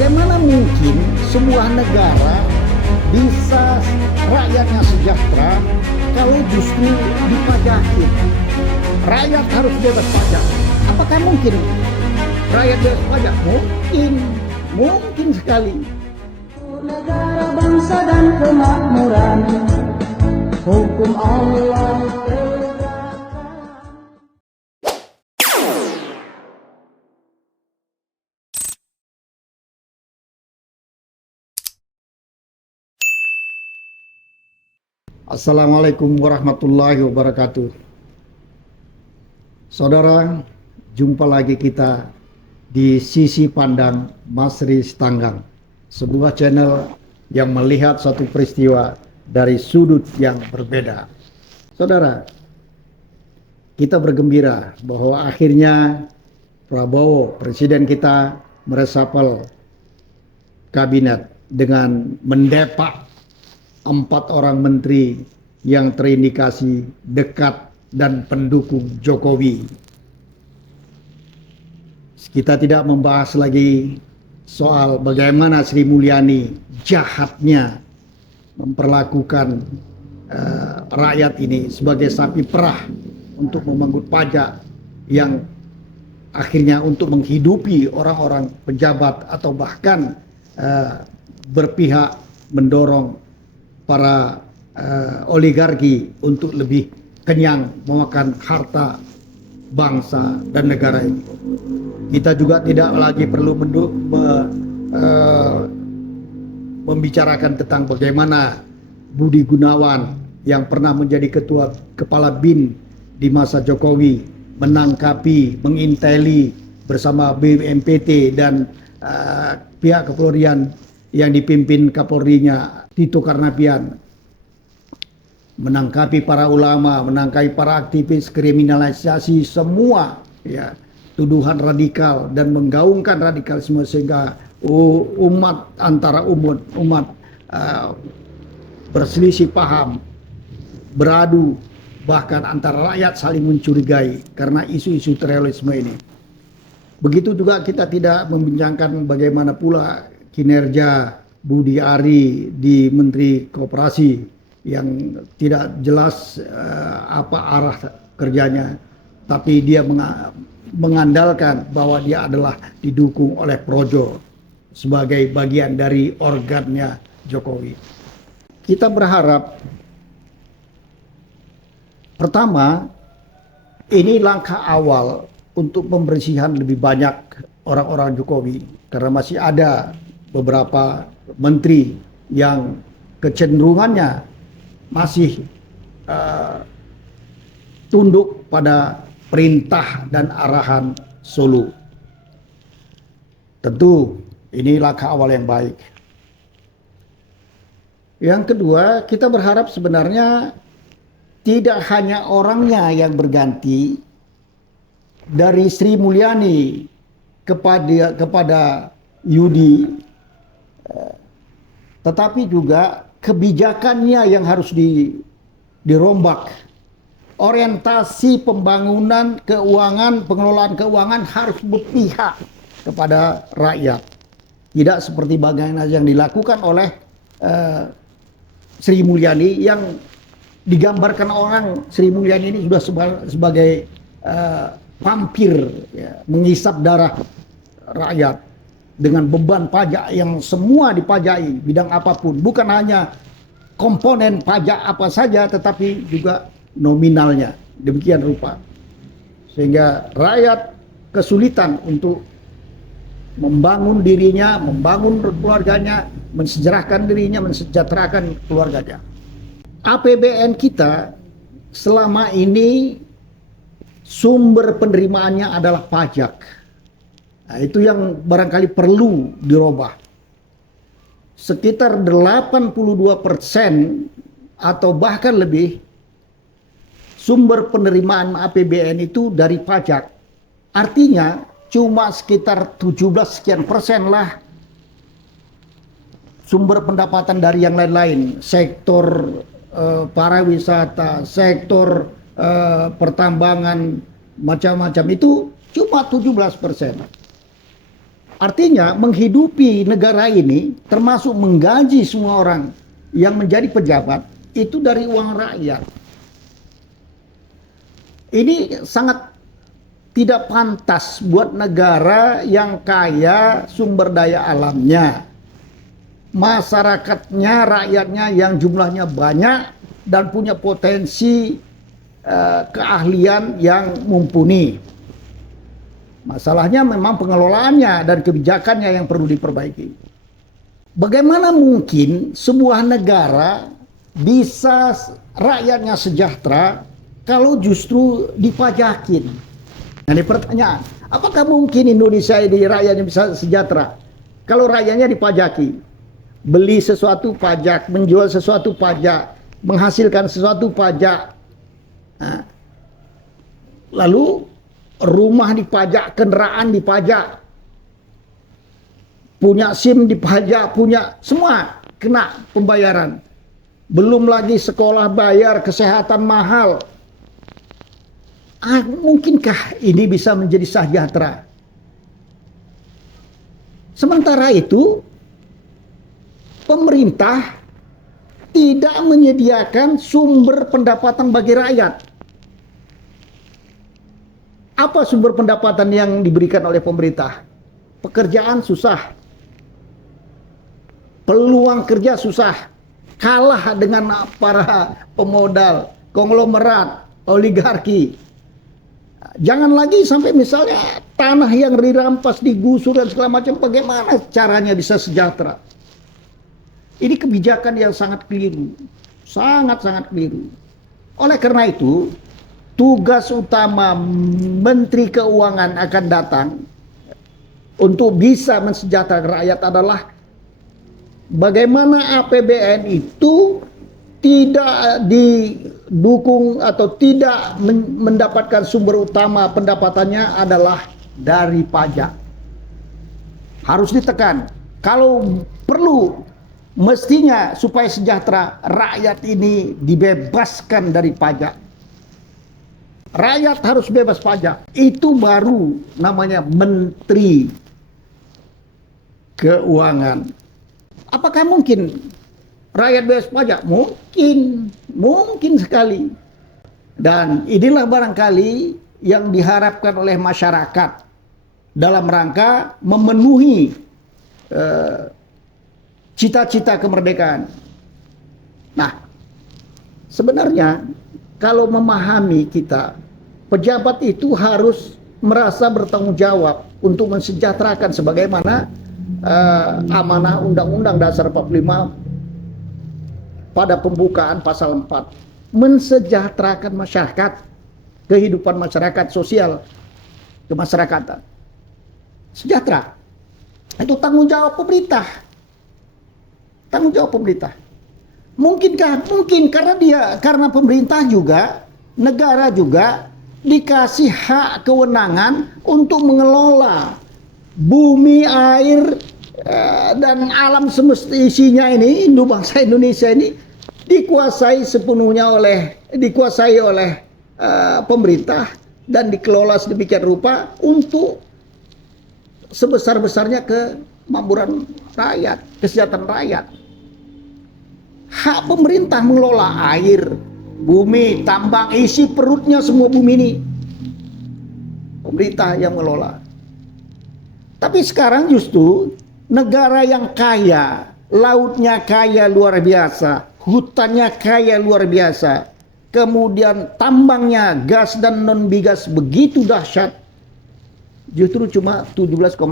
Bagaimana mungkin sebuah negara bisa rakyatnya sejahtera kalau justru dipajaki? Rakyat harus bebas pajak. Apakah mungkin rakyat bebas pajak? Mungkin sekali. Negara bangsa dan kemakmuran, hukum Allah tegakkan. Assalamualaikum warahmatullahi wabarakatuh. Saudara, jumpa lagi kita di Sisi Pandang Masri Stanggang, sebuah channel yang melihat satu peristiwa dari sudut yang berbeda. Saudara, kita bergembira bahwa akhirnya Prabowo, presiden kita, meresapel kabinet dengan mendepak 4 orang menteri yang terindikasi dekat dan pendukung Jokowi. Kita tidak membahas lagi soal bagaimana Sri Mulyani jahatnya memperlakukan rakyat ini sebagai sapi perah untuk memungut pajak yang akhirnya untuk menghidupi orang-orang pejabat atau bahkan berpihak mendorong para oligarki untuk lebih kenyang memakan harta bangsa dan negara ini. Kita juga tidak lagi perlu membicarakan tentang bagaimana Budi Gunawan yang pernah menjadi ketua kepala BIN di masa Jokowi menangkapi, menginteli bersama BNPT dan pihak kepolisian yang dipimpin Kapolrinya Tito Karnavian, menangkapi para ulama, menangkapi para aktivis, kriminalisasi semua ya tuduhan radikal dan menggaungkan radikalisme sehingga umat berselisih paham, beradu, bahkan antara rakyat saling mencurigai karena isu-isu terorisme ini. Begitu juga kita tidak membincangkan bagaimana pula kinerja Budi Ari di Menteri Koperasi yang tidak jelas apa arah kerjanya, tapi dia mengandalkan bahwa dia adalah didukung oleh Projo sebagai bagian dari organnya Jokowi. Kita berharap pertama, ini langkah awal untuk pembersihan lebih banyak orang-orang Jokowi, karena masih ada beberapa menteri yang kecenderungannya masih tunduk pada perintah dan arahan Solo. Tentu ini langkah awal yang baik. Yang kedua, kita berharap sebenarnya tidak hanya orangnya yang berganti dari Sri Mulyani kepada Yudi, tetapi juga kebijakannya yang harus dirombak. Orientasi pembangunan keuangan, pengelolaan keuangan harus berpihak kepada rakyat. Tidak seperti bagaimana yang dilakukan oleh Sri Mulyani, yang digambarkan orang Sri Mulyani ini sudah sebagai vampir ya, mengisap darah rakyat dengan beban pajak yang semua dipajai bidang apapun, bukan hanya komponen pajak apa saja tetapi juga nominalnya demikian rupa, sehingga rakyat kesulitan untuk membangun dirinya, membangun keluarganya, mensejahterakan dirinya, mensejahterakan keluarganya. APBN kita selama ini sumber penerimaannya adalah pajak. Nah, itu yang barangkali perlu dirubah. Sekitar 82% atau bahkan lebih sumber penerimaan APBN itu dari pajak. Artinya cuma sekitar 17 sekian persen lah sumber pendapatan dari yang lain-lain, sektor pariwisata, sektor pertambangan, macam-macam itu cuma 17%. Artinya menghidupi negara ini termasuk menggaji semua orang yang menjadi pejabat itu dari uang rakyat. Ini sangat tidak pantas buat negara yang kaya sumber daya alamnya, masyarakatnya, rakyatnya yang jumlahnya banyak dan punya potensi keahlian yang mumpuni. Masalahnya memang pengelolaannya dan kebijakannya yang perlu diperbaiki. Bagaimana mungkin sebuah negara bisa rakyatnya sejahtera kalau justru dipajakin? Nah, ini pertanyaan, apakah mungkin Indonesia ini rakyatnya bisa sejahtera kalau rakyatnya dipajaki? Beli sesuatu pajak, menjual sesuatu pajak, menghasilkan sesuatu pajak. Nah, lalu rumah dipajak, kendaraan dipajak, punya SIM dipajak, punya semua kena pembayaran. Belum lagi sekolah bayar, kesehatan mahal. Mungkinkah ini bisa menjadi sejahtera? Sementara itu, pemerintah tidak menyediakan sumber pendapatan bagi rakyat. Apa sumber pendapatan yang diberikan oleh pemerintah? Pekerjaan susah. Peluang kerja susah. Kalah dengan para pemodal, konglomerat, oligarki. Jangan lagi sampai misalnya tanah yang dirampas, digusur dan segala macam. Bagaimana caranya bisa sejahtera? Ini kebijakan yang sangat keliru. Sangat-sangat keliru. Oleh karena itu, tugas utama Menteri Keuangan akan datang untuk bisa mensejahterakan rakyat adalah bagaimana APBN itu tidak didukung atau tidak mendapatkan sumber utama pendapatannya adalah dari pajak. Harus ditekan. Kalau perlu, mestinya supaya sejahtera rakyat ini dibebaskan dari pajak. Rakyat harus bebas pajak. Itu baru namanya Menteri Keuangan. Apakah mungkin rakyat bebas pajak? Mungkin sekali. Dan inilah barangkali yang diharapkan oleh masyarakat dalam rangka memenuhi cita-cita kemerdekaan. Nah, sebenarnya kalau memahami kita, pejabat itu harus merasa bertanggung jawab untuk mensejahterakan sebagaimana amanah Undang-Undang Dasar 45 pada pembukaan pasal 4. Mensejahterakan masyarakat, kehidupan masyarakat, sosial, kemasyarakatan. Sejahtera. Itu tanggung jawab pemerintah. Tanggung jawab pemerintah. Mungkinkah? Mungkin karena pemerintah juga, negara juga dikasih hak kewenangan untuk mengelola bumi, air, dan alam semesta isinya ini, bangsa Indonesia ini dikuasai sepenuhnya dikuasai oleh pemerintah dan dikelola sedemikian rupa untuk sebesar-besarnya kemakmuran rakyat, kesejahteraan rakyat. Hak pemerintah mengelola air, bumi, tambang, isi perutnya semua bumi ini. Pemerintah yang mengelola. Tapi sekarang justru negara yang kaya, lautnya kaya luar biasa, hutannya kaya luar biasa, kemudian tambangnya gas dan non migas begitu dahsyat, justru cuma 17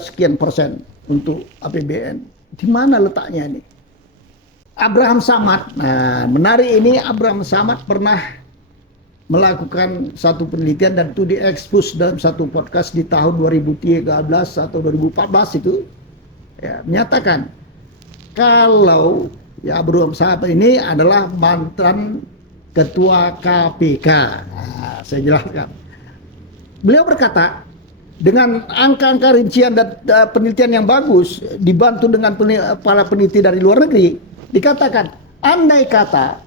sekian persen untuk APBN. Di mana letaknya ini? Abraham Samad, nah menarik ini, Abraham Samad pernah melakukan satu penelitian dan itu diekspos dalam satu podcast di tahun 2013 atau 2014 itu, ya, menyatakan kalau Abraham Samad ini adalah mantan ketua KPK. Nah, saya jelaskan. Beliau berkata, dengan angka-angka rincian dan penelitian yang bagus, dibantu dengan para peneliti dari luar negeri, dikatakan, andai kata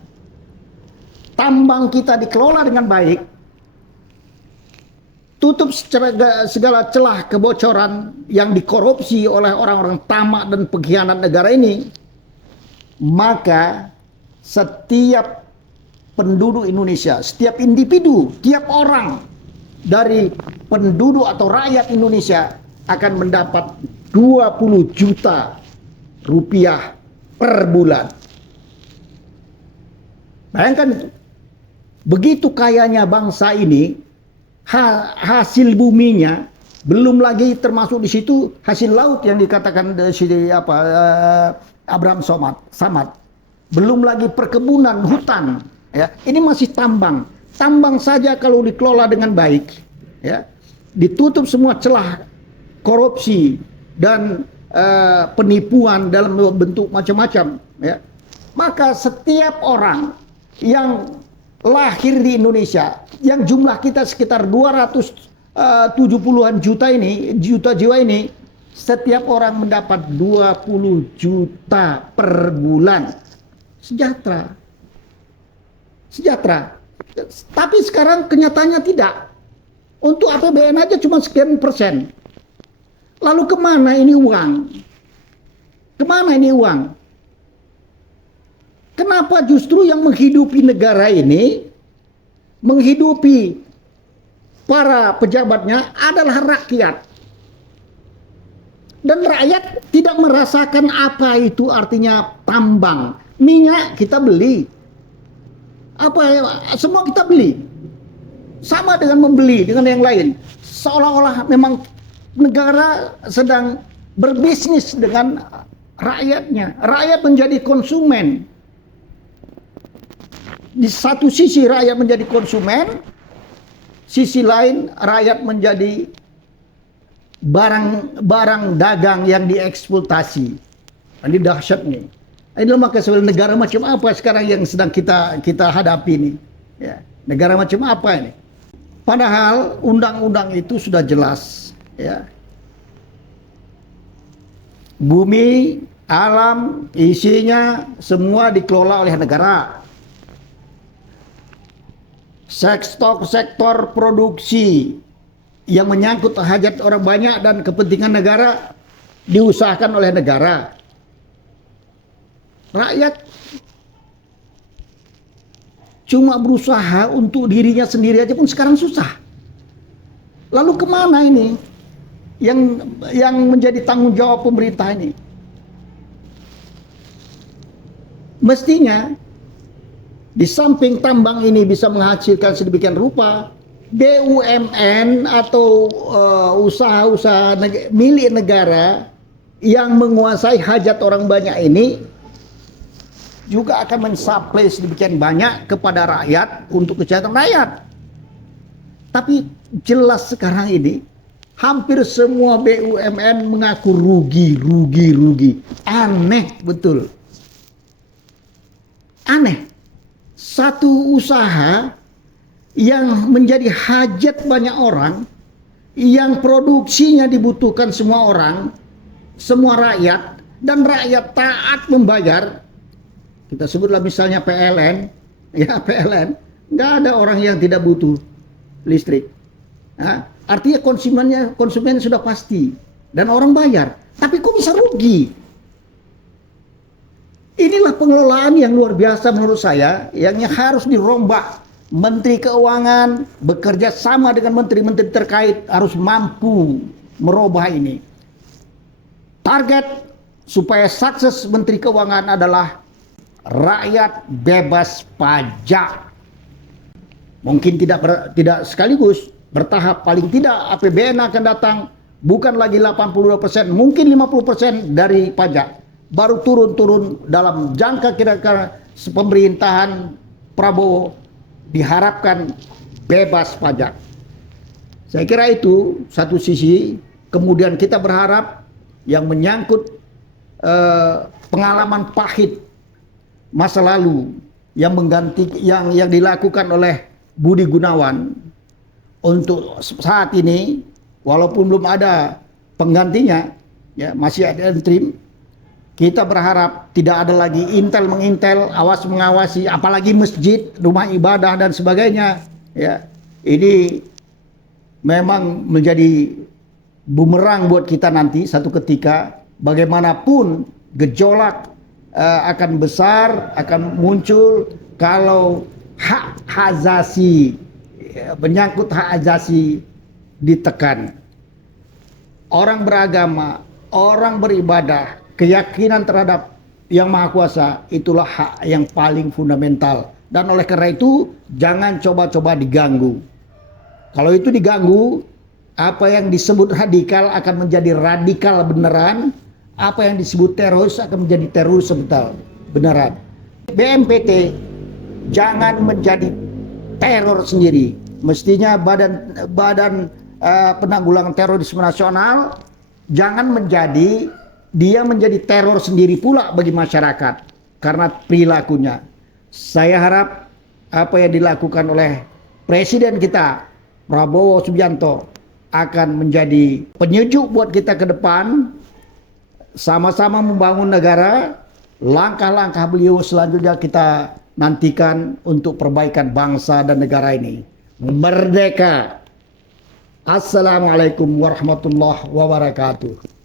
tambang kita dikelola dengan baik, tutup segala celah kebocoran yang dikorupsi oleh orang-orang tamak dan pengkhianat negara ini, maka setiap penduduk Indonesia, setiap individu, tiap orang dari penduduk atau rakyat Indonesia akan mendapat 20 juta rupiah per bulan. Bayangkan itu. Begitu kayanya bangsa ini, hasil buminya, belum lagi termasuk di situ hasil laut yang dikatakan Abraham Samad. Belum lagi perkebunan, hutan, ya. Ini masih tambang. Tambang saja kalau dikelola dengan baik, ya, ditutup semua celah korupsi dan penipuan dalam bentuk macam-macam, ya, maka setiap orang yang lahir di Indonesia, yang jumlah kita sekitar 270-an juta jiwa ini, setiap orang mendapat 20 juta per bulan. Sejahtera. Tapi sekarang kenyataannya tidak. Untuk APBN aja cuma sekian persen. Lalu kemana ini uang? Kenapa justru yang menghidupi negara ini, menghidupi para pejabatnya adalah rakyat? Dan rakyat tidak merasakan apa itu artinya tambang. Minyak kita beli. Semua kita beli. Sama dengan membeli dengan yang lain. Seolah-olah memang negara sedang berbisnis dengan rakyatnya. Rakyat menjadi konsumen. Di satu sisi rakyat menjadi konsumen, sisi lain rakyat menjadi barang dagang yang dieksploitasi. Ini dahsyat nih. Ini maka sebenarnya negara macam apa sekarang yang sedang kita hadapi ini? Ya, negara macam apa ini? Padahal undang-undang itu sudah jelas, ya. Bumi, alam, isinya semua dikelola oleh negara. Sektor produksi yang menyangkut hajat orang banyak dan kepentingan negara diusahakan oleh negara. Rakyat cuma berusaha untuk dirinya sendiri aja pun sekarang susah. Lalu kemana ini yang menjadi tanggung jawab pemerintah ini? Mestinya di samping tambang ini bisa menghasilkan sedemikian rupa, BUMN atau usaha-usaha milik negara yang menguasai hajat orang banyak ini juga akan mensuplai sedemikian banyak kepada rakyat untuk kesehatan rakyat. Tapi jelas sekarang ini hampir semua BUMN mengaku rugi. Aneh betul. Aneh. Satu usaha yang menjadi hajat banyak orang, yang produksinya dibutuhkan semua orang, semua rakyat, dan rakyat taat membayar. Kita sebutlah misalnya PLN, ya PLN, nggak ada orang yang tidak butuh listrik. Nah, artinya konsumennya sudah pasti dan orang bayar. Tapi kok bisa rugi? Inilah pengelolaan yang luar biasa menurut saya, yang harus dirombak. Menteri Keuangan bekerja sama dengan menteri-menteri terkait harus mampu merubah ini. Target supaya sukses Menteri Keuangan adalah rakyat bebas pajak. Mungkin tidak sekaligus, bertahap. Paling tidak APBN akan datang bukan lagi 82%, mungkin 50% dari pajak. Baru turun dalam jangka kira-kira pemerintahan Prabowo diharapkan bebas pajak. Saya kira itu satu sisi. Kemudian kita berharap yang menyangkut pengalaman pahit masa lalu yang dilakukan oleh Budi Gunawan untuk saat ini, walaupun belum ada penggantinya, ya masih ada interim. Kita berharap tidak ada lagi intel mengintel, awas mengawasi, apalagi masjid, rumah ibadah dan sebagainya. Ya, ini memang menjadi bumerang buat kita nanti satu ketika. Bagaimanapun gejolak akan besar, akan muncul kalau hak asasi, menyangkut hak asasi ditekan. Orang beragama, orang beribadah, keyakinan terhadap Yang Maha Kuasa itulah hak yang paling fundamental. Dan oleh karena itu jangan coba-coba diganggu. Kalau itu diganggu, apa yang disebut radikal akan menjadi radikal beneran. Apa yang disebut teroris akan menjadi teroris beneran. BNPT jangan menjadi teror sendiri. Mestinya badan penanggulangan terorisme nasional jangan menjadi teror sendiri pula bagi masyarakat karena perilakunya. Saya harap apa yang dilakukan oleh Presiden kita Prabowo Subianto akan menjadi penyejuk buat kita ke depan, sama-sama membangun negara. Langkah-langkah beliau selanjutnya kita nantikan untuk perbaikan bangsa dan negara ini. Merdeka! Assalamualaikum warahmatullahi wabarakatuh.